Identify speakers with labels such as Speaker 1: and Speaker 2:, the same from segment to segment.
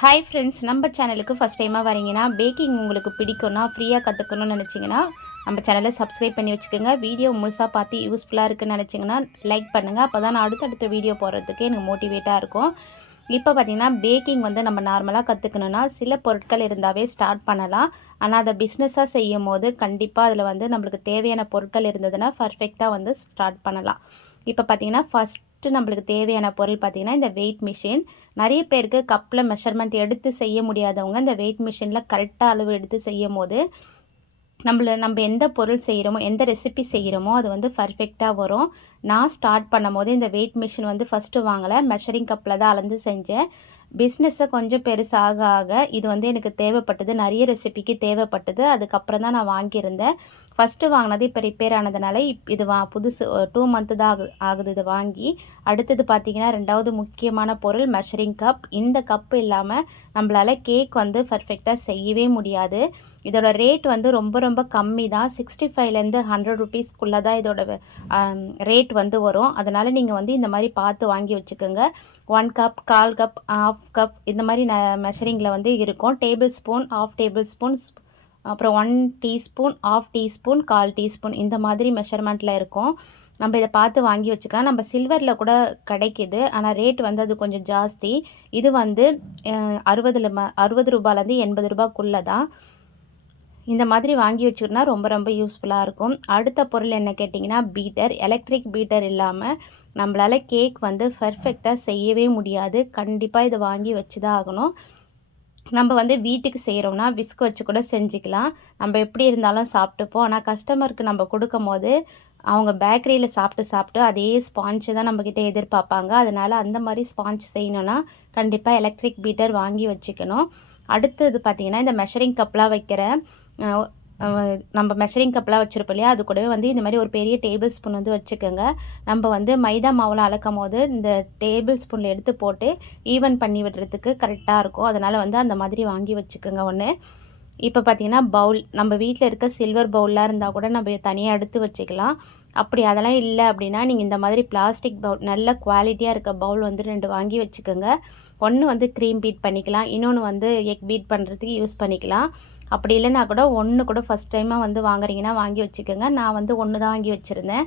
Speaker 1: Hi friends நம்ம சேனலுக்கு first டைமாக வரீங்கன்னா பேக்கிங் உங்களுக்கு பிடிக்கும்னா ஃப்ரீயாக கற்றுக்கணும்னு நினச்சிங்கன்னா நம்ம சேனலை சப்ஸ்கிரைப் பண்ணி வச்சுக்கோங்க. வீடியோ முழுசாக பார்த்து யூஸ்ஃபுல்லாக இருக்குன்னு நினச்சிங்கன்னா லைக் பண்ணுங்கள் அப்போ தான் நான் அடுத்தடுத்த வீடியோ போடுறதுக்கு எனக்கு மோட்டிவேட்டாக இருக்கும். இப்போ பார்த்திங்கன்னா பேக்கிங் வந்து நம்ம நார்மலாக கற்றுக்கணுன்னா சில பொருட்கள் இருந்தாவே ஸ்டார்ட் பண்ணலாம். ஆனால் அதை பிஸ்னஸாக செய்யும் போது கண்டிப்பாக அதில் வந்து நம்மளுக்கு தேவையான பொருட்கள் இருந்ததுன்னா பர்ஃபெக்டாக வந்து ஸ்டார்ட் பண்ணலாம். இப்போ பார்த்தீங்கன்னா ஃபஸ்ட்டு நம்மளுக்கு தேவையான பொருள் பார்த்திங்கன்னா இந்த வெயிட் மிஷின் நிறைய பேருக்கு கப்பில் மெஷர்மெண்ட் எடுத்து செய்ய முடியாதவங்க இந்த வெயிட் மிஷினில் கரெக்டாக அளவு எடுத்து செய்யும் போது நம்மள நம்ம எந்த பொருள் செய்கிறோமோ எந்த ரெசிபி செய்கிறோமோ அது வந்து பர்ஃபெக்டாக வரும். நான் ஸ்டார்ட் பண்ணும் போது இந்த வெயிட் மிஷின் வந்து ஃபஸ்ட்டு வாங்கலை. மெஷரிங் கப்பில் தான் அளந்து செஞ்சேன். பிஸ்னஸை கொஞ்சம் பெருசாக ஆக இது வந்து எனக்கு தேவைப்பட்டது. நிறைய ரெசிபிக்கு தேவைப்பட்டது. அதுக்கப்புறம் தான் நான் வாங்கியிருந்தேன். ஃபஸ்ட்டு வாங்கினது இப்போ ரிப்பேர் ஆனதுனால இப் இது வா புதுசு டூ மந்த்து தான் ஆகு ஆகுது இது வாங்கி. அடுத்தது பார்த்திங்கன்னா ரெண்டாவது முக்கியமான பொருள் மெஷரிங் கப் இந்த கப் இல்லாமல் நம்மளால் கேக் வந்து பர்ஃபெக்டாக செய்யவே முடியாது. இதோட ரேட் வந்து ரொம்ப ரொம்ப கம்மி தான் சிக்ஸ்டி ஃபைவ்லேருந்து ஹண்ட்ரட் ருபீஸ்க்குள்ளே தான் இதோட ரேட் வந்து வரும். அதனால் நீங்கள் வந்து இந்த மாதிரி பார்த்து வாங்கி வச்சுக்கோங்க. ஒன் கப் கால் கப் ஆஃப் கப் இந்த மாதிரி ந மெஷரிங்கில் வந்து இருக்கும். Tablespoon half tablespoon அப்புறம் ஒன் டீஸ்பூன் ஆஃப் டீஸ்பூன் கால் டீஸ்பூன் இந்த மாதிரி மெஷர்மெண்ட்டில் இருக்கும். நம்ம இதை பார்த்து வாங்கி வச்சுக்கலாம். நம்ம சில்வரில் கூட கிடைக்கிது. ஆனால் ரேட் வந்து அது கொஞ்சம் ஜாஸ்தி. இது வந்து அறுபதுல ம அறுபது ரூபாலேருந்து எண்பது ரூபாய்க்குள்ளே தான் இந்த மாதிரி வாங்கி வச்சுருந்தா ரொம்ப ரொம்ப யூஸ்ஃபுல்லாக இருக்கும். அடுத்த பொருள் என்ன கேட்டிங்கன்னா பீட்டர் எலக்ட்ரிக் பீட்டர் இல்லாமல் நம்மளால் கேக் வந்து பர்ஃபெக்டாக செய்யவே முடியாது. கண்டிப்பாக இதை வாங்கி வச்சு தான் ஆகணும். நம்ம வந்து வீட்டுக்கு செய்கிறோம்னா விஸ்க் வச்சு கூட செஞ்சுக்கலாம். நம்ம எப்படி இருந்தாலும் சாப்பிட்டுப்போம். ஆனால் கஸ்டமருக்கு நம்ம கொடுக்கும் போது அவங்க பேக்கரியில் சாப்பிட்டு சாப்பிட்டு அதே ஸ்பாஞ்சு தான் நம்மக்கிட்ட எதிர்பார்ப்பாங்க. அதனால் அந்த மாதிரி ஸ்பாஞ்ச் செய்யணுன்னா கண்டிப்பாக எலக்ட்ரிக் பீட்டர் வாங்கி வச்சுக்கணும். அடுத்தது பார்த்திங்கன்னா இந்த மெஷரிங் கப்லாம் வைக்கிற நம்ம மெஷரிங் கப்லாம் வச்சுருப்போம் இல்லையா? அது கூடவே வந்து இந்த மாதிரி ஒரு பெரிய டேபிள் ஸ்பூன் வந்து வச்சுக்கோங்க. நம்ம வந்து மைதா மாவில் அளக்கும் போது இந்த டேபிள் ஸ்பூனில் எடுத்து போட்டு ஈவன் பண்ணி விடுறதுக்கு கரெக்டாக இருக்கும். அதனால் வந்து அந்த மாதிரி வாங்கி வச்சுக்கோங்க ஒன்று இப்போ பார்த்தீங்கன்னா பவுல் நம்ம வீட்டில் இருக்க சில்வர் பவுலாக இருந்தால் கூட நம்ம தனியாக எடுத்து வச்சுக்கலாம். அப்படி அதெல்லாம் இல்லை அப்படின்னா நீங்கள் இந்த மாதிரி பிளாஸ்டிக் பவுல் நல்ல குவாலிட்டியாக இருக்க பவுல் வந்து ரெண்டு வாங்கி வச்சுக்கோங்க. ஒன்று வந்து க்ரீம் பீட் பண்ணிக்கலாம் இன்னொன்று வந்து எக் பீட் பண்ணுறதுக்கு யூஸ் பண்ணிக்கலாம். அப்படி இல்லைனா கூட ஒன்று கூட ஃபஸ்ட் டைமாக வந்து வாங்குறீங்கன்னா வாங்கி வச்சுக்கோங்க. நான் வந்து ஒன்று தான் வாங்கி வச்சுருந்தேன்.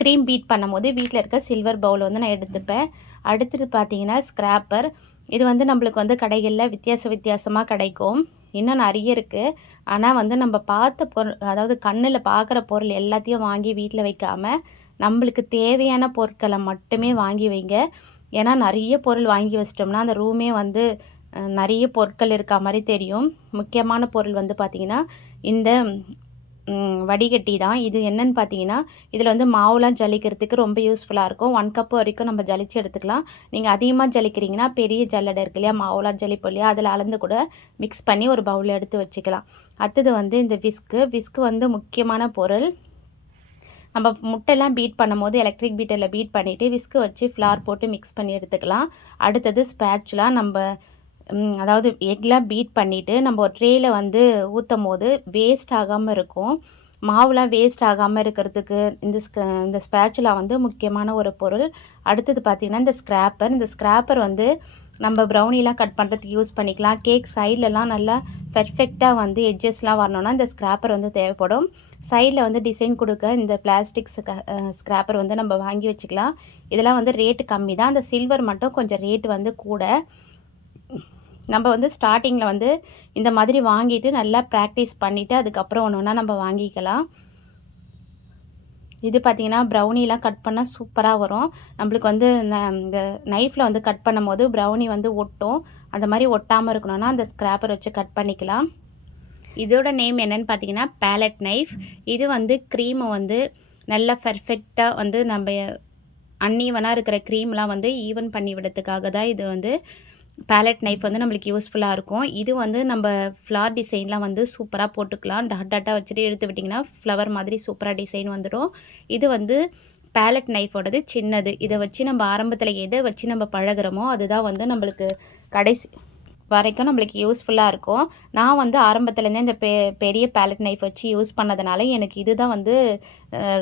Speaker 1: க்ரீம் பீட் பண்ணும்போது வீட்டில் இருக்க சில்வர் பவுல் வந்து நான் எடுத்துப்பேன். அடுத்தது பார்த்தீங்கன்னா ஸ்க்ராப்பர் இது வந்து நம்மளுக்கு வந்து கடைகளில் வித்தியாச வித்தியாசமாக கிடைக்கும். இன்னும் நிறைய இருக்குது ஆனால் வந்து நம்ம பார்த்த பொருள் அதாவது கண்ணில் பார்க்குற பொருள் எல்லாத்தையும் வாங்கி வீட்டில் வைக்காமல் நம்மளுக்கு தேவையான பொருட்களை மட்டுமே வாங்கி வைங்க. ஏன்னா நிறைய பொருள் வாங்கி வச்சிட்டோம்னா அந்த ரூமே வந்து நிறைய பொருட்கள் இருக்கா மாதிரி தெரியும். முக்கியமான பொருள் வந்து பார்த்திங்கன்னா இந்த வடிகட்டி தான். இது என்னன்னு பார்த்தீங்கன்னா இதில் வந்து மாவுலாம் ஜலிக்கிறதுக்கு ரொம்ப யூஸ்ஃபுல்லாக இருக்கும். ஒன் கப் வரைக்கும் நம்ம ஜலிச்சு எடுத்துக்கலாம். நீங்கள் அதிகமாக ஜலிக்கிறீங்கன்னா பெரிய ஜல்லடை இருக்கு இல்லையா மாவுலாம் ஜலிப்போம் இல்லையா அதில் அளந்து கூட மிக்ஸ் பண்ணி ஒரு பவுலில் எடுத்து வச்சுக்கலாம். அடுத்தது வந்து இந்த விஸ்க்கு விஸ்க்கு வந்து முக்கியமான பொருள். நம்ம முட்டைலாம் பீட் பண்ணும்போது எலக்ட்ரிக் பீட்டரில் பீட் பண்ணிவிட்டு விஸ்க்கு வச்சு ஃப்ளார் போட்டு மிக்ஸ் பண்ணி எடுத்துக்கலாம். அடுத்தது ஸ்பேட்ச்லாம் நம்ம அதாவது எக்லாம் பீட் பண்ணிவிட்டு நம்ம ஒரு ட்ரேயில் வந்து ஊற்றும் போது வேஸ்ட் ஆகாமல் இருக்கும். மாவுலாம் வேஸ்ட் ஆகாமல் இருக்கிறதுக்கு இந்த ஸ்க இந்த ஸ்பேச்சுலா வந்து முக்கியமான ஒரு பொருள். அடுத்தது பார்த்திங்கன்னா இந்த ஸ்க்ராப்பர் இந்த ஸ்க்ராப்பர் வந்து நம்ம ப்ரௌனிலாம் கட் பண்ணுறதுக்கு யூஸ் பண்ணிக்கலாம். கேக் சைட்லலாம் நல்லா பெர்ஃபெக்டாக வந்து எட்ஜஸ்லாம் வரணும்னா இந்த ஸ்க்ராப்பர் வந்து தேவைப்படும். சைடில் வந்து டிசைன் கொடுக்க இந்த பிளாஸ்டிக் ஸ்க்ராப்பர் வந்து நம்ம வாங்கி வச்சுக்கலாம். இதெல்லாம் வந்து ரேட்டு கம்மி தான் அந்த சில்வர் மட்டும் கொஞ்சம் ரேட் வந்து கூட. நம்ம வந்து ஸ்டார்டிங்கில் வந்து இந்த மாதிரி வாங்கிட்டு நல்லா ப்ராக்டிஸ் பண்ணிவிட்டு அதுக்கப்புறம் ஒன்று ஒன்றா நம்ம வாங்கிக்கலாம். இது பார்த்திங்கன்னா ப்ரௌனிலாம் கட் பண்ணால் சூப்பராக வரும். நம்மளுக்கு வந்து இந்த நைஃப்பில் வந்து கட் பண்ணும் போது ப்ரௌனி வந்து ஒட்டும். அந்த மாதிரி ஒட்டாமல் இருக்கணும்னா அந்த ஸ்க்ராப்பர் வச்சு கட் பண்ணிக்கலாம். இதோட நேம் என்னென்னு பார்த்தீங்கன்னா பேலட் நைஃப் இது வந்து க்ரீமை வந்து நல்லா பர்ஃபெக்டாக வந்து நம்ம அன்னீவனாக இருக்கிற க்ரீம்லாம் வந்து ஈவன் பண்ணி விடுறதுக்காக தான் இது வந்து பேலட் நைஃப் வந்து நம்மளுக்கு யூஸ்ஃபுல்லாக இருக்கும். இது வந்து நம்ம ஃப்ளார் டிசைன்லாம் வந்து சூப்பராக போட்டுக்கலாம். டாட் டாட்டாக வச்சுட்டு எடுத்து விட்டிங்கன்னா ஃப்ளவர் மாதிரி சூப்பராக டிசைன் வந்துடும். இது வந்து பேலட் நைஃபோடது சின்னது. இதை வச்சு நம்ம ஆரம்பத்தில் எதை வச்சு நம்ம பழகிறோமோ அதுதான் வந்து நம்மளுக்கு கடைசி வரைக்கும் நம்மளுக்கு யூஸ்ஃபுல்லாக இருக்கும். நான் வந்து ஆரம்பத்துலேருந்தே இந்த பெ பெரிய பேலட் நைஃப் வச்சு யூஸ் பண்ணதுனால எனக்கு இதுதான் வந்து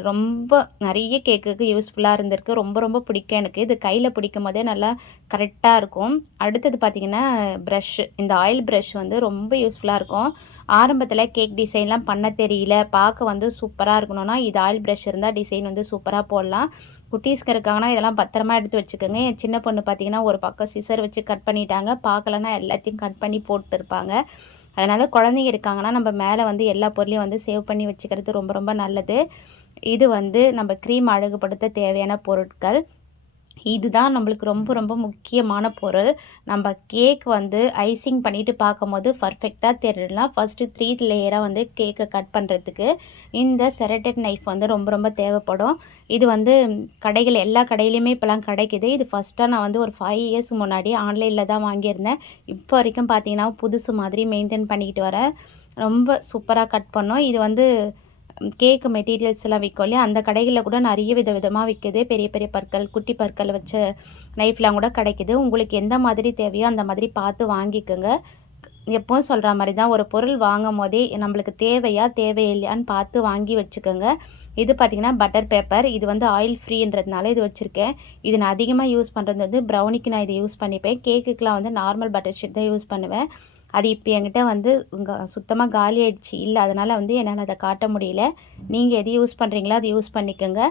Speaker 1: ரொம்ப நிறைய கேக்குக்கு யூஸ்ஃபுல்லாக இருந்திருக்கு. ரொம்ப ரொம்ப பிடிக்கும் எனக்கு. இது கையில் பிடிக்கும் போதே நல்லா கரெக்டாக இருக்கும். அடுத்தது பார்த்திங்கன்னா ப்ரஷ் இந்த ஆயில் ப்ரஷ் வந்து ரொம்ப யூஸ்ஃபுல்லாக இருக்கும். ஆரம்பத்தில் கேக் டிசைன்லாம் பண்ண தெரியல. பார்க்க வந்து சூப்பராக இருக்கணும்னா இது ஆயில் ப்ரஷ் இருந்தால் டிசைன் வந்து சூப்பராக போடலாம். குட்டீஸ்க்கு இருக்காங்கன்னா இதெல்லாம் பத்திரமா எடுத்து வச்சுக்கோங்க. என் சின்ன பொண்ணு பார்த்தீங்கன்னா ஒரு பக்கம் சிசர் வச்சு கட் பண்ணிட்டாங்க. பார்க்கலன்னா எல்லாத்தையும் கட் பண்ணி போட்டுருப்பாங்க. அதனால் குழந்தைங்க இருக்காங்கன்னா நம்ம மேலே வந்து எல்லா பொருளையும் வந்து சேவ் பண்ணி வச்சுக்கிறது ரொம்ப ரொம்ப நல்லது. இது வந்து நம்ம க்ரீம் அழகுபடுத்த தேவையான பொருட்கள். இதுதான் நம்மளுக்கு ரொம்ப ரொம்ப முக்கியமான பொருள். நம்ம கேக் வந்து ஐசிங் பண்ணிவிட்டு பார்க்கும்போது பர்ஃபெக்டாக தெரிடலாம் ஃபஸ்ட்டு த்ரீ லேயராக வந்து கேக்கை கட் பண்ணுறதுக்கு இந்த செரட்டட் நைஃப் வந்து ரொம்ப ரொம்ப தேவைப்படும். இது வந்து கடைகள் எல்லா கடையிலையுமே இப்போலாம் கிடைக்கிது. இது ஃபஸ்ட்டாக நான் வந்து ஒரு ஃபைவ் இயர்ஸ் முன்னாடி ஆன்லைனில் தான் வாங்கியிருந்தேன். இப்போ வரைக்கும் பார்த்தீங்கன்னா புதுசு மாதிரி மெயின்டைன் பண்ணிக்கிட்டு வரேன். ரொம்ப சூப்பராக கட் பண்ணோம். இது வந்து கேக்கு மெட்டீரியல்ஸ் எல்லாம் விற்கும் இல்லையா? அந்த கடைகளில் கூட நிறைய வித விதமாக விற்குது பெரிய பெரிய பற்கள் குட்டி பற்கள் வச்ச நைஃப்லாம் கூட கிடைக்கிது. உங்களுக்கு எந்த மாதிரி தேவையோ அந்த மாதிரி பார்த்து வாங்கிக்கோங்க. எப்பவும் சொல்கிற மாதிரி தான் ஒரு பொருள் வாங்கும் போதே நம்மளுக்கு தேவையா தேவையில்லையான்னு பார்த்து வாங்கி வச்சுக்கோங்க. இது பார்த்திங்கன்னா பட்டர் பேப்பர் இது வந்து ஆயில் ஃப்ரீன்றதுனால இது வச்சுருக்கேன். இது நான் அதிகமாக யூஸ் பண்ணுறது வந்து ப்ரௌனிக்கு நான் இதை யூஸ் பண்ணிப்பேன். கேக்குக்கெலாம் வந்து நார்மல் பட்டர் ஷீட் தான் யூஸ் பண்ணுவேன். அது இப்போ என்கிட்ட வந்து உங்கள் சுத்தமாக காலி ஆயிடுச்சு. இல்லை அதனால் வந்து என்னால் அதை காட்ட முடியல. நீங்கள் எது யூஸ் பண்ணுறீங்களோ அது யூஸ் பண்ணிக்கோங்க.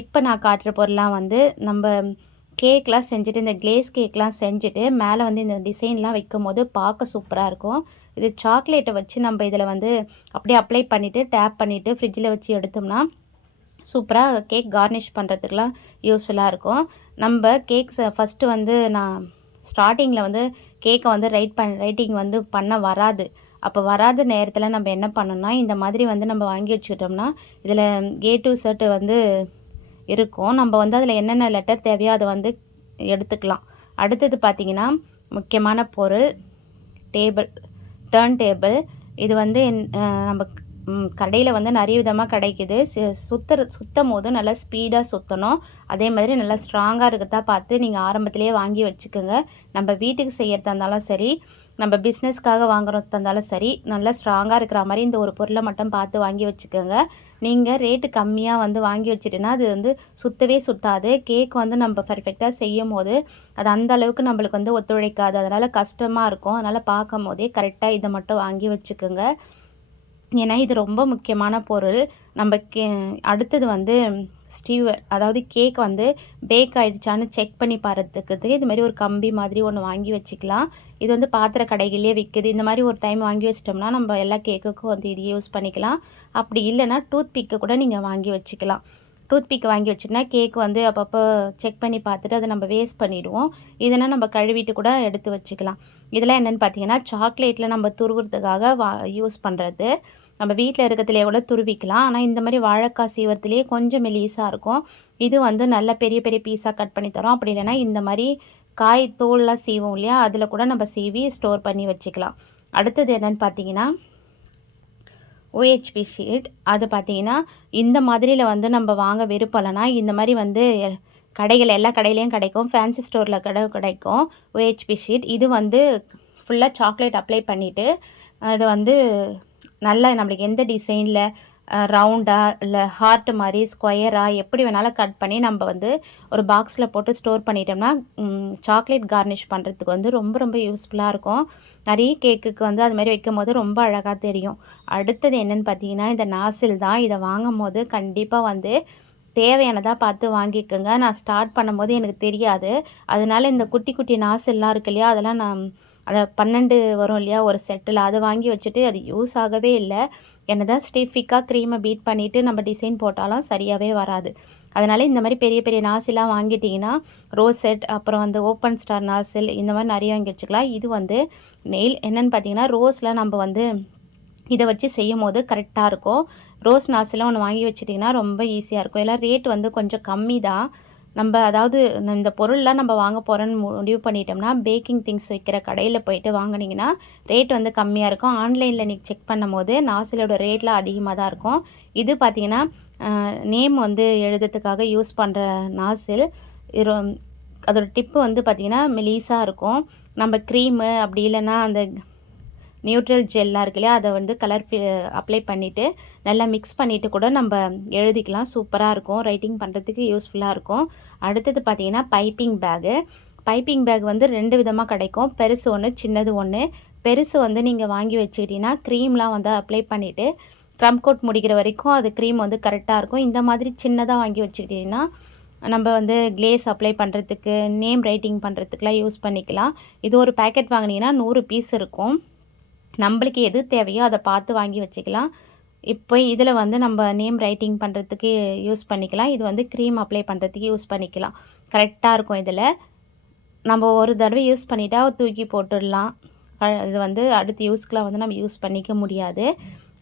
Speaker 1: இப்போ நான் காட்டுற பொருளாக வந்து நம்ம கேக்லாம் செஞ்சுட்டு இந்த கிளேஸ் கேக்லாம் செஞ்சுட்டு மேலே வந்து இந்த டிசைன்லாம் வைக்கும் போது பார்க்க சூப்பராக இருக்கும். இது சாக்லேட்டை வச்சு நம்ம இதில் வந்து அப்படியே அப்ளை பண்ணிவிட்டு டேப் பண்ணிவிட்டு ஃப்ரிட்ஜில் வச்சு எடுத்தோம்னா சூப்பராக கேக் கார்னிஷ் பண்ணுறதுக்கெலாம் யூஸ்ஃபுல்லாக இருக்கும். நம்ம கேக்ஸ் ஃபஸ்ட்டு வந்து நான் ஸ்டார்டிங்கில் வந்து கேக்கை வந்து ரைட் பண் ரைட்டிங் வந்து பண்ண வராது. அப்போ வராத நேரத்தில் நம்ம என்ன பண்ணோம்னா இந்த மாதிரி வந்து நம்ம வாங்கி வச்சுக்கிட்டோம்னா இதில் ஏ டு செட்டு வந்து இருக்கும். நம்ம வந்து அதில் என்னென்ன லெட்டர் தேவையோ அதை வந்து எடுத்துக்கலாம். அடுத்தது பார்த்திங்கன்னா முக்கியமான பொருள் டேபிள் டேர்ன் டேபிள் இது வந்து என் நம்ம கடையில் வந்து நிறைய விதமாக கிடைக்கிது. சுற்றுற சுற்றும் போது நல்லா ஸ்பீடாக சுற்றணும் அதே மாதிரி நல்லா ஸ்ட்ராங்காக இருக்கிறதா பார்த்து நீங்கள் ஆரம்பத்திலேயே வாங்கி வச்சுக்கோங்க. நம்ம வீட்டுக்கு செய்கிறதா இருந்தாலும் சரி நம்ம பிஸ்னஸ்க்காக வாங்குறதா இருந்தாலும் சரி நல்லா ஸ்ட்ராங்காக இருக்கிற மாதிரி இந்த ஒரு பொருளை மட்டும் பார்த்து வாங்கி வச்சுக்கோங்க. நீங்கள் ரேட்டு கம்மியாக வந்து வாங்கி வச்சுட்டுனா அது வந்து சுத்தவே சுத்தாது. கேக் வந்து நம்ம பர்ஃபெக்டாக செய்யும் போது அது அந்த அளவுக்கு நம்மளுக்கு வந்து ஒத்துழைக்காது. அதனால் கஷ்டமாக இருக்கும். அதனால் பார்க்கும் போதே கரெக்டாக இதை மட்டும் வாங்கி வச்சுக்கோங்க. ஏன்னா இது ரொம்ப முக்கியமான பொருள். நம்ம கே அடுத்தது வந்து ஸ்டீவர் அதாவது கேக் வந்து பேக் ஆகிடுச்சான்னு செக் பண்ணி பாருறதுக்கு இது மாதிரி ஒரு கம்பி மாதிரி ஒன்று வாங்கி வச்சுக்கலாம். இது வந்து பாத்திர கடைகளிலே விற்குது இந்த மாதிரி ஒரு டைம் வாங்கி வச்சிட்டோம்னா நம்ம எல்லா கேக்குக்கும் வந்து இது யூஸ் பண்ணிக்கலாம். அப்படி இல்லைன்னா டூத் பிக்கை கூட நீங்கள் வாங்கி வச்சுக்கலாம். டூத் பிக் வாங்கி வச்சுருந்தா கேக் வந்து அப்பப்போ செக் பண்ணி பார்த்துட்டு அதை நம்ம வேஸ்ட் பண்ணிவிடுவோம் இதனால் நம்ம கழுவிட்டு கூட எடுத்து வச்சுக்கலாம். இதெல்லாம் என்னென்னு பார்த்தீங்கன்னா சாக்லேட்டில் நம்ம துருவுறதுக்காக வா யூஸ் பண்ணுறது நம்ம வீட்டில் இருக்கிறதுலே கூட துருவிக்கலாம். ஆனால் இந்த மாதிரி வாழைக்காய் சீவரத்துலேயே கொஞ்சம் மெலீஸாக இருக்கும். இது வந்து நல்ல பெரிய பெரிய பீஸாக கட் பண்ணி தரோம். அப்படி இல்லைன்னா இந்த மாதிரி காய் தோல்லாம் சீவோம் இல்லையா? அதில் கூட நம்ம சீவி ஸ்டோர் பண்ணி வச்சுக்கலாம். அடுத்தது என்னென்னு பார்த்தீங்கன்னா ஓஹெச்பி ஷீட் அது பார்த்திங்கன்னா இந்த மாதிரியில் வந்து நம்ம வாங்க விருப்பம்லைன்னா இந்த மாதிரி வந்து கடைகள் எல்லா கடையிலையும் கிடைக்கும். ஃபேன்சி ஸ்டோரில் கடை கிடைக்கும் ஓஹெச்பி ஷீட் இது வந்து ஃபுல்லாக சாக்லேட் அப்ளை பண்ணிவிட்டு அதை வந்து நல்லா நம்மளுக்கு எந்த டிசைனில் ரவுண்டாக இல்லை ஹார்ட் மாதிரி ஸ்கொயராக எப்படி வேணாலும் கட் பண்ணி நம்ம வந்து ஒரு பாக்ஸில் போட்டு ஸ்டோர் பண்ணிட்டோம்னா சாக்லேட் கார்னிஷ் பண்ணுறதுக்கு வந்து ரொம்ப ரொம்ப யூஸ்ஃபுல்லாக இருக்கும். நிறைய கேக்குக்கு வந்து அது மாதிரி வைக்கும் போது ரொம்ப அழகாக தெரியும். அடுத்தது என்னென்னு பார்த்தீங்கன்னா இந்த நாசில் தான். இதை வாங்கும் போது கண்டிப்பாக வந்து தேவையானதாக பார்த்து வாங்கிக்கோங்க. நான் ஸ்டார்ட் பண்ணும்போது எனக்கு தெரியாது. அதனால் இந்த குட்டி குட்டி நாசில்லாம் இருக்கு இல்லையா அதெல்லாம் நான் அதை பன்னெண்டு வரும் இல்லையா ஒரு செட்டில். அதை வாங்கி வச்சுட்டு அது யூஸ் ஆகவே இல்லை. என்ன தான் ஸ்டிஃபிக்காக க்ரீமை பீட் பண்ணிவிட்டு நம்ம டிசைன் போட்டாலும் சரியாகவே வராது. அதனால் இந்த மாதிரி பெரிய பெரிய நாசிலாம் வாங்கிட்டிங்கன்னா ரோஸ் செட் அப்புறம் வந்து ஓப்பன் ஸ்டார் நாசில் இந்த மாதிரி நிறைய வாங்கி வச்சுக்கலாம். இது வந்து நெயில் என்னென்னு பார்த்தீங்கன்னா ரோஸில் நம்ம வந்து இதை வச்சு செய்யும் போது கரெக்டாக இருக்கும். ரோஸ் நாசிலாம் ஒன்று வாங்கி வச்சிட்டிங்கன்னா ரொம்ப ஈஸியாக இருக்கும். எல்லாம் ரேட் வந்து கொஞ்சம் கம்மி தான். நம்ம அதாவது இந்த பொருள்லாம் நம்ம வாங்க போகிறோன்னு முடிவு பண்ணிட்டோம்னா பேக்கிங் திங்ஸ் வைக்கிற கடையில் போயிட்டு வாங்கினீங்கன்னா ரேட் வந்து கம்மியாக இருக்கும். ஆன்லைனில் நீங்கள் செக் பண்ணும் போது நாசிலோட ரேட்லாம் அதிகமாக தான் இருக்கும். இது பார்த்திங்கன்னா நேம் வந்து எழுதுறதுக்காக யூஸ் பண்ணுற நாசில். அதோட டிப்பு வந்து பார்த்திங்கன்னா மெலீஸாக இருக்கும். நம்ம க்ரீமு அப்படி இல்லைன்னா அந்த நியூட்ரல் ஜெல்லாம் இருக்கு இல்லையா? அதை வந்து கலர் அப்ளை பண்ணிவிட்டு நல்லா மிக்ஸ் பண்ணிவிட்டு கூட நம்ம எழுதிக்கலாம். சூப்பராக இருக்கும். ரைட்டிங் பண்ணுறதுக்கு யூஸ்ஃபுல்லாக இருக்கும். அடுத்தது பார்த்திங்கன்னா பைப்பிங் பேகு பைப்பிங் பேக் வந்து ரெண்டு விதமாக கிடைக்கும். பெருசு ஒன்று சின்னது ஒன்று பெருசு வந்து நீங்கள் வாங்கி வச்சுக்கிட்டிங்கன்னா க்ரீம்லாம் வந்து அப்ளை பண்ணிவிட்டு க்ரம் கோட் முடிக்கிற வரைக்கும் அது க்ரீம் வந்து கரெக்டாக இருக்கும். இந்த மாதிரி சின்னதாக வாங்கி வச்சுக்கிட்டிங்கன்னா நம்ம வந்து க்ளேஸ் அப்ளை பண்ணுறதுக்கு நேம் ரைட்டிங் பண்ணுறதுக்குலாம் யூஸ் பண்ணிக்கலாம். இது ஒரு பேக்கெட் வாங்கினீங்கன்னா நூறு பீஸ் இருக்கும். நம்மளுக்கு எது தேவையோ அதை பார்த்து வாங்கி வச்சுக்கலாம். இப்போ இதில் வந்து நம்ம நேம் ரைட்டிங் பண்ணுறதுக்கு யூஸ் பண்ணிக்கலாம். இது வந்து க்ரீம் அப்ளை பண்ணுறதுக்கு யூஸ் பண்ணிக்கலாம். கரெக்டாக இருக்கும் இதில். நம்ம ஒரு தடவை யூஸ் பண்ணிட்டா தூக்கி போட்டுடலாம். இது வந்து அடுத்த யூஸ்க்கெலாம் வந்து நம்ம யூஸ் பண்ணிக்க முடியாது.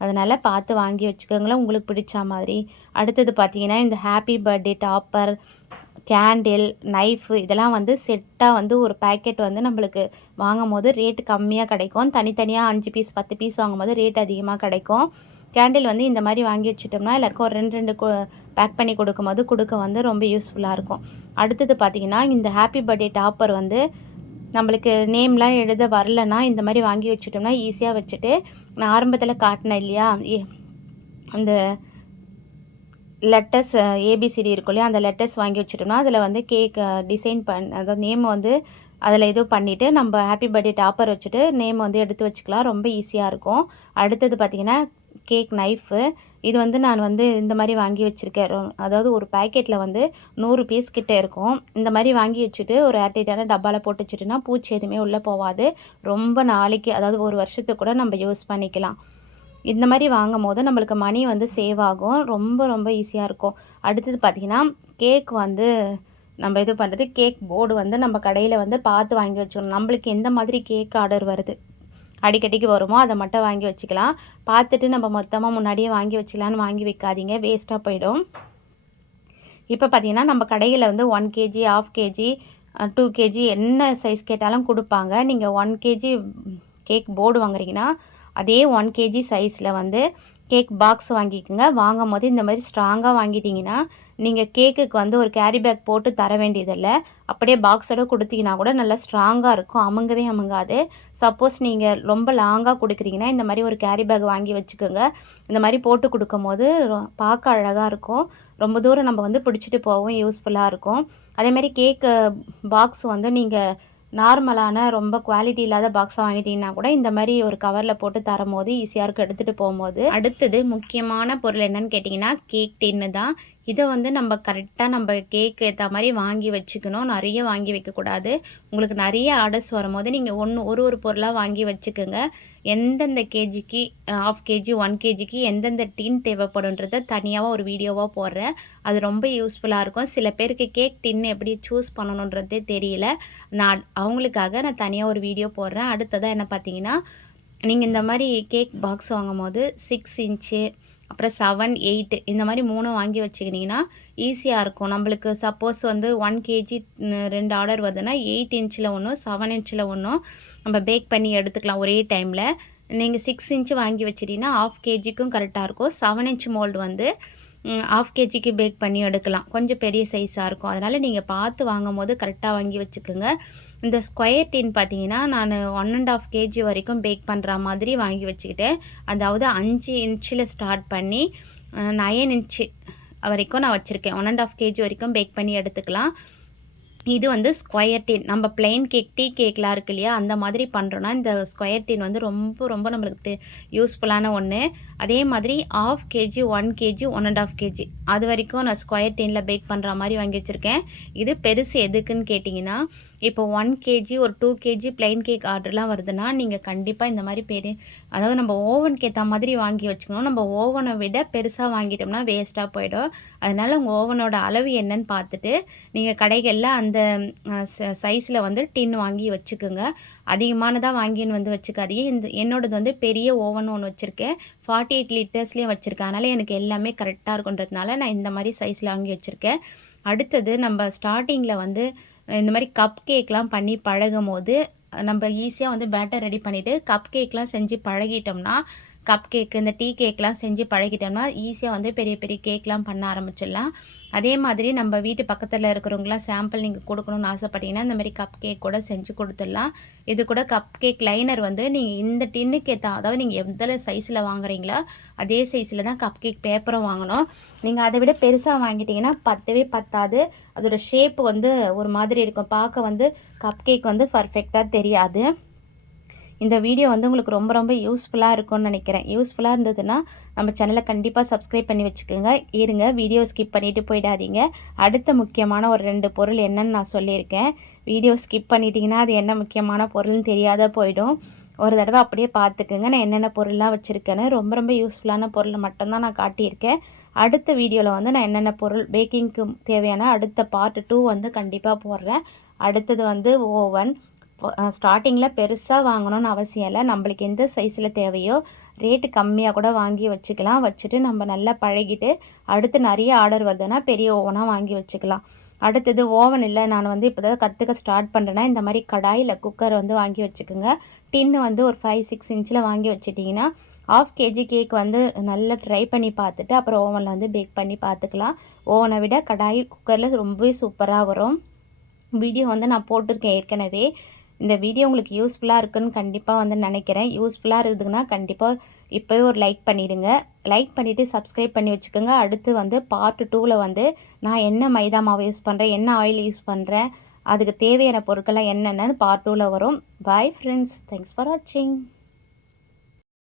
Speaker 1: அதனால் பார்த்து வாங்கி வச்சுக்கோங்களேன். உங்களுக்கு பிடிச்ச மாதிரி. அடுத்தது பார்த்தீங்கன்னா இந்த happy birthday topper candle knife இதெல்லாம் வந்து செட்டாக வந்து ஒரு பேக்கெட் வந்து நம்மளுக்கு வாங்கும் போது ரேட்டு கம்மியாக கிடைக்கும். தனித்தனியாக அஞ்சு பீஸ் பத்து பீஸ் வாங்கும் போது ரேட் அதிகமாக கிடைக்கும். கேண்டில் வந்து இந்த மாதிரி வாங்கி வச்சுட்டோம்னா எல்லாருக்கும் ஒரு ரெண்டு ரெண்டு பேக் பண்ணி கொடுக்கும்போது கொடுக்க வந்து ரொம்ப யூஸ்ஃபுல்லாக இருக்கும். அடுத்தது பார்த்திங்கன்னா இந்த ஹாப்பி பர்த்டே டாப்பர் வந்து நம்மளுக்கு நேம்லாம் எழுத வரலன்னா இந்த மாதிரி வாங்கி வச்சுட்டோம்னா ஈஸியாக வச்சுட்டு நான் ஆரம்பத்தில் காட்டினேன் இல்லையா? அந்த லெட்டர்ஸ் ஏபிசிடி இருக்கும் இல்லையா? அந்த லெட்டர்ஸ் வாங்கி வச்சுட்டோம்னா அதில் வந்து கேக் டிசைன் பண் அதாவது நேம் வந்து அதில் இது பண்ணிவிட்டு நம்ம ஹாப்பி பர்த்டே டாப்பர் வச்சுட்டு நேம் வந்து எடுத்து வச்சுக்கலாம். ரொம்ப ஈஸியாக இருக்கும். அடுத்தது பார்த்திங்கன்னா கேக் நைஃபு இது வந்து நான் வந்து இந்த மாதிரி வாங்கி வச்சுருக்கேன். அதாவது ஒரு பேக்கெட்டில் வந்து நூறு பீஸ் கிட்டே இருக்கும். இந்த மாதிரி வாங்கி வச்சுட்டு ஒரு ஏர்டைட்டான டப்பாவில் போட்டு வச்சுட்டுனா பூச்சி எதுவுமே உள்ளே போகாது ரொம்ப நாளைக்கு அதாவது ஒரு வருஷத்துக்கு கூட நம்ம யூஸ் பண்ணிக்கலாம். இந்த மாதிரி வாங்கும் போது நம்மளுக்கு மணி வந்து சேவ் ஆகும். ரொம்ப ரொம்ப ஈஸியாக இருக்கும். அடுத்தது பார்த்திங்கன்னா கேக் வந்து நம்ம இது பண்ணுறது கேக் போர்டு வந்து நம்ம கடையில் வந்து பார்த்து வாங்கி வச்சுக்கணும் நம்மளுக்கு எந்த மாதிரி கேக் ஆர்டர் வருது அடிக்கடிக்கு வருமோ அதை மட்டும் வாங்கி வச்சுக்கலாம். பார்த்துட்டு நம்ம மொத்தமாக முன்னாடியே வாங்கி வச்சுக்கலான்னு வாங்கி வைக்காதீங்க. வேஸ்ட்டாக போயிடும். இப்போ பார்த்தீங்கன்னா நம்ம கடையில் வந்து one KG half KG two KG என்ன சைஸ் கேட்டாலும் கொடுப்பாங்க. நீங்கள் ஒன் கேஜி கேக் போர்டு வாங்குறீங்கன்னா அதே ஒன் கேஜி சைஸில் வந்து கேக் பாக்ஸ் வாங்கிக்கோங்க. வாங்கும் போது இந்த மாதிரி ஸ்ட்ராங்காக வாங்கிட்டிங்கன்னா நீங்கள் கேக்குக்கு வந்து ஒரு கேரி பேக் போட்டு தர வேண்டியதில்லை. அப்படியே பாக்ஸோட கொடுத்தீங்கன்னா கூட நல்லா ஸ்ட்ராங்காக இருக்கும். அமுங்கவே அமுங்காது. சப்போஸ் நீங்கள் ரொம்ப லாங்காக கொடுக்குறீங்கன்னா இந்த மாதிரி ஒரு கேரி பேக் வாங்கி வச்சுக்கோங்க. இந்த மாதிரி போட்டு கொடுக்கும் போது பார்க்க அழகாக இருக்கும். ரொம்ப தூரம் நம்ம வந்து பிடிச்சிட்டு போகவும் யூஸ்ஃபுல்லாக இருக்கும். அதேமாதிரி கேக்கு பாக்ஸ் வந்து நீங்கள் நார்மலான ரொம்ப குவாலிட்டி இல்லாத பாக்ஸை வாங்கிட்டீங்கன்னா கூட இந்த மாதிரி ஒரு கவரில் போட்டு தரும்போது ஈஸியாக இருக்கும் எடுத்துகிட்டு போகும்போது. அடுத்தது முக்கியமான பொருள் என்னன்னு கேட்டிங்கன்னா கேக் டின்னு தான். இதை வந்து நம்ம கரெக்டாக நம்ம கேக்கு ஏற்ற மாதிரி வாங்கி வச்சுக்கணும். நிறைய வாங்கி வைக்கக்கூடாது உங்களுக்கு நிறைய ஆர்டர்ஸ் வரும்போது நீங்கள் ஒன்று ஒரு ஒரு பொருளாக வாங்கி வச்சுக்கோங்க. எந்தெந்த கேஜிக்கு ஆஃப் கேஜி ஒன் கேஜிக்கு எந்தெந்த டின் தேவைப்படுன்றத தனியாக ஒரு வீடியோவாக போடுறேன். அது ரொம்ப யூஸ்ஃபுல்லாக இருக்கும். சில பேருக்கு கேக் டின் எப்படி சூஸ் பண்ணணுன்றதே தெரியல. நான் அவங்களுக்காக நான் தனியாக ஒரு வீடியோ போடுறேன். அடுத்ததாக என்ன பார்த்தீங்கன்னா நீங்கள் இந்த மாதிரி கேக் பாக்ஸ் வாங்கும் போது சிக்ஸ் இன்ச்சு அப்புறம் செவன் எயிட்டு இந்த மாதிரி மூணும் வாங்கி வச்சுக்கினிங்கன்னா ஈஸியாக இருக்கும். நம்மளுக்கு சப்போஸ் வந்து ஒன் கேஜி ரெண்டு ஆர்டர் வருதுன்னா எயிட் இன்ச்சில் ஒன்றும் செவன் இன்ச்சில் ஒன்றும் நம்ம பேக் பண்ணி எடுத்துக்கலாம் ஒரே டைமில் நீங்கள் சிக்ஸ் இன்ச்சு வாங்கி வச்சிட்டிங்கன்னா ஆஃப் கேஜிக்கும் கரெக்டாக இருக்கும். செவன் இன்ச் மோல்டு வந்து ஆஃப் கேஜிக்கு பேக் பண்ணி எடுக்கலாம். கொஞ்சம் பெரிய சைஸாக இருக்கும். அதனால் நீங்கள் பார்த்து வாங்கும் போது கரெக்டாக வாங்கி வச்சுக்கோங்க. இந்த ஸ்கொயர் டின் பார்த்தீங்கன்னா நான் ஒன் அண்ட் ஆஃப் கேஜி வரைக்கும் பேக் பண்ணுற மாதிரி வாங்கி வச்சுக்கிட்டேன். அதாவது அஞ்சு இன்ச்சில் ஸ்டார்ட் பண்ணி நயன் இன்ச்சு வரைக்கும் நான் வச்சுருக்கேன். ஒன் அண்ட் ஆஃப் கேஜி வரைக்கும் பேக் பண்ணி எடுத்துக்கலாம். இது வந்து ஸ்கொயர் டீன் நம்ம பிளெயின் கேக் டீ கேக்லாம் இருக்கு இல்லையா? அந்த மாதிரி பண்ணுறோன்னா இந்த ஸ்கொயர் டீன் வந்து ரொம்ப ரொம்ப நம்மளுக்கு யூஸ்ஃபுல்லான ஒன்று அதே மாதிரி half KG one KG one and half KG அது வரைக்கும் நான் ஸ்கொயர் டீனில் பேக் பண்ணுற மாதிரி வாங்கி வச்சுருக்கேன். இது பெருசு எதுக்குன்னு கேட்டிங்கன்னா இப்போ ஒன் கேஜி ஒரு டூ கேஜி பிளெயின் கேக் ஆர்டர்லாம் வருதுன்னா நீங்கள் கண்டிப்பாக இந்த மாதிரி பெரிய அதாவது நம்ம ஓவனுக்கு ஏற்ற மாதிரி வாங்கி வச்சுக்கணும். நம்ம ஓவனை விட பெருசாக வாங்கிட்டோம்னா வேஸ்ட்டாக போயிடும். அதனால் உங்கள் ஓவனோட அளவு என்னன்னு பார்த்துட்டு நீங்கள் கடைகளில் அந்த சைஸில் வந்து டின் வாங்கி வச்சுக்கோங்க. அதிகமானதாக வாங்கின்னு வந்து வச்சுக்காதீங்க. இந்த என்னோடது வந்து பெரிய ஓவன் ஒன்று வச்சுருக்கேன். ஃபார்ட்டி எயிட் லிட்டர்ஸ்லேயும் வச்சுருக்கேன். அதனால் எனக்கு எல்லாமே கரெக்டாக இருக்குன்றதுனால நான் இந்த மாதிரி சைஸில் வாங்கி வச்சுருக்கேன். அடுத்தது நம்ம ஸ்டார்டிங்கில் வந்து இந்த மாதிரி கப் கேக்லாம் பண்ணி பழகும் போது நம்ம ஈஸியாக வந்து பேட்டர் ரெடி பண்ணிவிட்டு கப் கேக்லாம் செஞ்சு பழகிட்டோம்னா கப் கேக்கு இந்த டீ கேக்லாம் செஞ்சு பழகிட்டோம்னா ஈஸியாக வந்து பெரிய பெரிய கேக்லாம் பண்ண ஆரம்பிச்சிடலாம். அதே மாதிரி நம்ம வீட்டு பக்கத்தில் இருக்கிறவங்களாம் சாம்பிள் நீங்கள் கொடுக்கணும்னு ஆசைப்பட்டீங்கன்னா இந்த மாதிரி கப் கேக் கூட செஞ்சு கொடுத்துடலாம். இது கூட கப் கேக் லைனர் வந்து நீங்கள் இந்த டின்னுக்கு ஏற்ற அதாவது நீங்கள் எந்த சைஸில் வாங்குறீங்களோ அதே சைஸில் தான் கப் கேக் பேப்பரும் வாங்கணும். நீங்கள் அதை விட பெருசாக வாங்கிட்டீங்கன்னா பத்தவே பத்தாது. அதோட ஷேப் வந்து ஒரு மாதிரி இருக்கும். பார்க்க வந்து கப் கேக் வந்து பர்ஃபெக்டாக தெரியாது. இந்த வீடியோ வந்து உங்களுக்கு ரொம்ப ரொம்ப யூஸ்ஃபுல்லாக இருக்கும்னு நினைக்கிறேன். யூஸ்ஃபுல்லாக இருந்ததுன்னா நம்ம சேனலை கண்டிப்பாக சப்ஸ்கிரைப் பண்ணி வச்சுக்கோங்க. இருங்க வீடியோ ஸ்கிப் பண்ணிவிட்டு போயிடாதீங்க. அடுத்த முக்கியமான ஒரு ரெண்டு பொருள் என்னன்னு நான் சொல்லியிருக்கேன். வீடியோ ஸ்கிப் பண்ணிட்டீங்கன்னா அது என்ன முக்கியமான பொருள்னு தெரியாத போயிடும். ஒரு தடவை அப்படியே பார்த்துக்குங்க. நான் என்னென்ன பொருள்லாம் வச்சுருக்கேன்னு. ரொம்ப ரொம்ப யூஸ்ஃபுல்லான பொருளை மட்டும்தான் நான் காட்டியிருக்கேன். அடுத்த வீடியோவில் வந்து நான் என்னென்ன பொருள் பேக்கிங்க்கு தேவையான அடுத்த பார்ட் டூ வந்து கண்டிப்பாக போடுறேன். அடுத்தது வந்து ஓவன் ஸ்டார்டிங்கில் பெருசாக வாங்கணும்னு அவசியம் இல்லை. நம்மளுக்கு எந்த சைஸில் தேவையோ ரேட்டு கம்மியாக கூட வாங்கி வச்சுக்கலாம். வச்சுட்டு நம்ம நல்லா பழகிட்டு அடுத்து நிறைய ஆர்டர் வருதுன்னா பெரிய ஓவனாக வாங்கி வச்சுக்கலாம். அடுத்தது ஓவன் இல்லை நான் வந்து இப்போ தான் கற்றுக்க ஸ்டார்ட் பண்ணுறேன்னா இந்த மாதிரி கடாயில் குக்கர் வந்து வாங்கி வச்சுக்கோங்க. டின்னு வந்து ஒரு ஃபைவ் சிக்ஸ் இன்ச்சில் வாங்கி வச்சுட்டிங்கன்னா ஆஃப் கேஜி கேக் வந்து நல்லா ட்ரை பண்ணி பார்த்துட்டு அப்புறம் ஓவனில் வந்து பேக் பண்ணி பார்த்துக்கலாம். ஓவனை விட கடாய் குக்கரில் ரொம்பவே சூப்பராக வரும். வீடியோ வந்து நான் போட்டிருக்கேன் ஏற்கனவே. இந்த வீடியோ உங்களுக்கு யூஸ்ஃபுல்லாக இருக்குன்னு கண்டிப்பாக வந்து நினைக்கிறேன். யூஸ்ஃபுல்லாக இருக்குதுன்னா கண்டிப்பாக இப்போவே ஒரு லைக் பண்ணிவிடுங்க லைக் பண்ணிவிட்டு சப்ஸ்கிரைப் பண்ணி வச்சுக்கோங்க. அடுத்து வந்து பார்ட் டூவில் வந்து நான் என்ன மைதா மாவு யூஸ் பண்ணுறேன் என்ன ஆயில் யூஸ் பண்ணுறேன் அதுக்கு தேவையான பொருட்கள்லாம் என்னென்னு பார்ட் டூவில் வரும். பாய் ஃப்ரெண்ட்ஸ் தேங்க்ஸ் ஃபார் வாட்சிங்